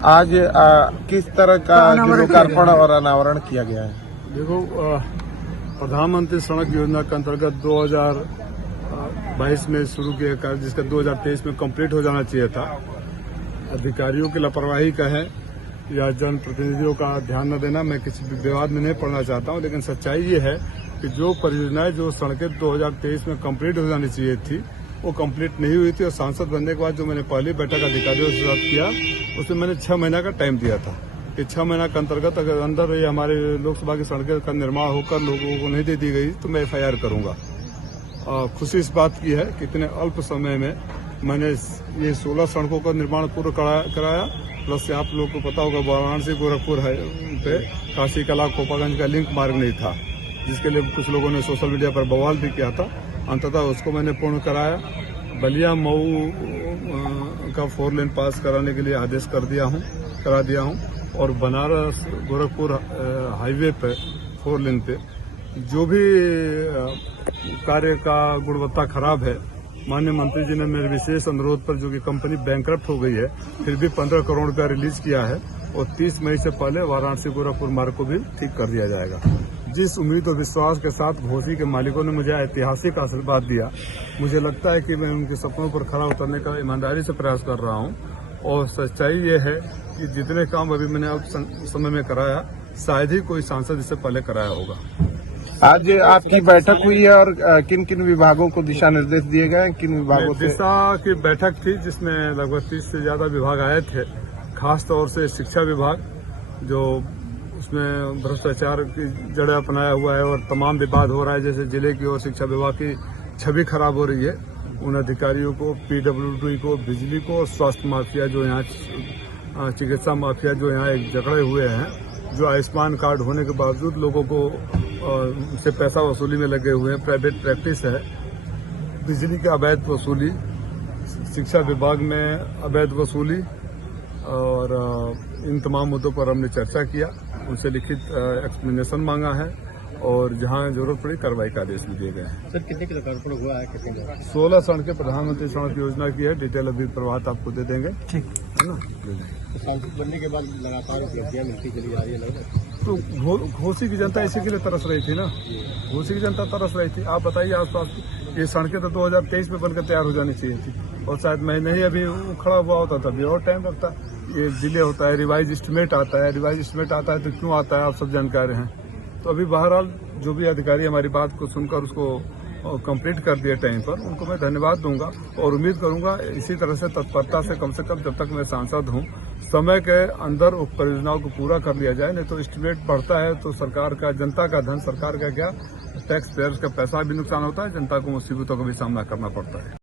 आज किस तरह का लोकार्पण और अनावरण किया गया है? देखो, प्रधानमंत्री सड़क योजना के अंतर्गत 2022 में शुरू किया कार्य, जिसका 2023 में कंप्लीट हो जाना चाहिए था। अधिकारियों की लापरवाही का है या जनप्रतिनिधियों का ध्यान न देना, मैं किसी भी विवाद में नहीं पड़ना चाहता हूं, लेकिन सच्चाई ये है कि जो परियोजनाएं, जो सड़कें 2023 में कंप्लीट हो जानी चाहिए थी, वो कंप्लीट नहीं हुई थी। और सांसद बनने के बाद जो मैंने पहली बैठक अधिकारियों के साथ किया, उसमें मैंने 6 महीना का टाइम दिया था कि 6 महीना के अंतर्गत अगर अंदर ये हमारे लोकसभा की सड़कें का निर्माण होकर लोगों को नहीं दे दी गई तो मैं FIR करूंगा। खुशी इस बात की है कि इतने अल्प समय में मैंने ये 16 सड़कों का निर्माण पूरा कराया। प्लस से आप लोग को पता होगा, वाराणसी गोरखपुर है पे काशी कला कोपागंज का लिंक मार्ग नहीं था, जिसके लिए कुछ लोगों ने सोशल मीडिया पर बवाल भी किया था। अंततः उसको मैंने पूर्ण कराया। बलिया मऊ का 4 लेन पास कराने के लिए आदेश करा दिया हूं। और बनारस गोरखपुर हाईवे पे 4 लेन पे जो भी कार्य का गुणवत्ता खराब है, माननीय मंत्री जी ने मेरे विशेष अनुरोध पर, जो कि कंपनी बैंकरप्ट हो गई है, फिर भी 15 करोड़ रुपया रिलीज किया है और 30 मई से पहले वाराणसी गोरखपुर मार्ग को भी ठीक कर दिया जाएगा। जिस उम्मीद और विश्वास के साथ घोसी के मालिकों ने मुझे ऐतिहासिक आशीर्वाद दिया, मुझे लगता है कि मैं उनके सपनों पर खरा उतरने का ईमानदारी से प्रयास कर रहा हूं। और सच्चाई ये है कि जितने काम अभी मैंने अल्प समय में कराया, शायद ही कोई सांसद इससे पहले कराया होगा। आज आपकी बैठक हुई है और किन किन विभागों को दिशा निर्देश दिए गए? किन विभागों से? दिशा की बैठक थी जिसमें लगभग 30 से ज्यादा विभाग आए थे। खास तौर से शिक्षा विभाग, जो उसमें भ्रष्टाचार की जड़ें अपनाया हुआ है और तमाम विवाद हो रहा है, जैसे जिले की और शिक्षा विभाग की छवि खराब हो रही है, उन अधिकारियों को, PWD को, बिजली को और स्वास्थ्य माफिया जो यहाँ चिकित्सा माफिया जो यहाँ एक जकड़े हुए हैं, जो आयुष्मान कार्ड होने के बावजूद लोगों को से पैसा वसूली में लगे हुए हैं, प्राइवेट प्रैक्टिस है, बिजली की अवैध वसूली, शिक्षा विभाग में अवैध वसूली, और इन तमाम मुद्दों पर हमने चर्चा किया, उनसे लिखित एक्सप्लेनेशन मांगा है और जहां जरूरत पड़ी कार्रवाई का आदेश भी दिए गए हैं। सर, कितने का लोकार्पण हुआ है? कितने? 16 सड़कें प्रधानमंत्री सड़क योजना की है। डिटेल अभी प्रभात आपको दे देंगे, ठीक है ना? तो सांसद बनने के बाद लगातार उपलब्धियां मिलती चली जा रही है। तो घोसी की जनता इसी के लिए तरस रही थी ना, घोसी की जनता तरस रही थी। आप बताइए, आसपास ये सड़कें तो 2023 में बनकर तैयार हो जानी चाहिए थी, और शायद महीने ही अभी खड़ा हुआ होता था, अभी और टाइम लगता। ये डिले होता है, रिवाइज एस्टिमेट आता है, तो क्यों आता है आप सब जानकार हैं। तो अभी बहरहाल जो भी अधिकारी हमारी बात को सुनकर उसको कंप्लीट कर दिए टाइम पर, उनको मैं धन्यवाद दूंगा और उम्मीद करूंगा इसी तरह से तत्परता से कम जब तक मैं सांसद हूं, समय के अंदर उप परियोजनाओं को पूरा कर लिया जाए। नहीं तो एस्टिमेट बढ़ता है तो सरकार का, जनता का धन, सरकार का क्या, टैक्स पेयर्स का पैसा भी नुकसान होता है, जनता को मुसीबतों का भी सामना करना पड़ता है।